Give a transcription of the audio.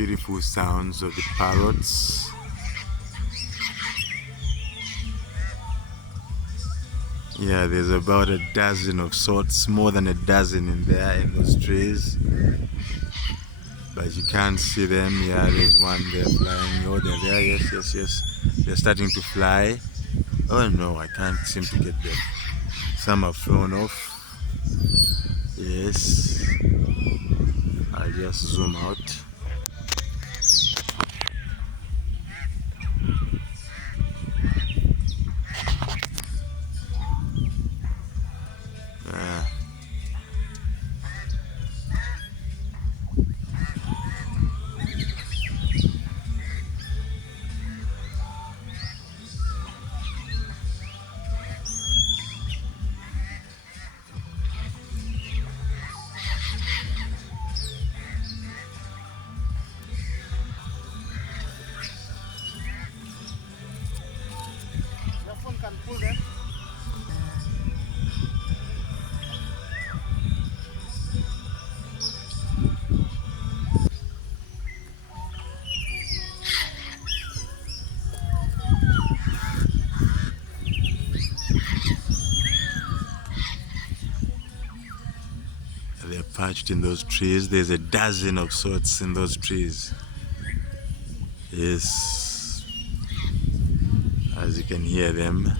Beautiful sounds of the parrots. Yeah, there's about a dozen of sorts, more than a dozen in there in those trees. But you can't see them. Yeah, there's one there flying. Oh, they're there. Yes, yes, yes. They're starting to fly. Oh no, I can't seem to get them. Some have flown off. Yes. I'll just zoom out. Uh, Your phone can pull them. they're perched in those trees. There's a dozen of sorts in those trees. Yes. As you can hear them.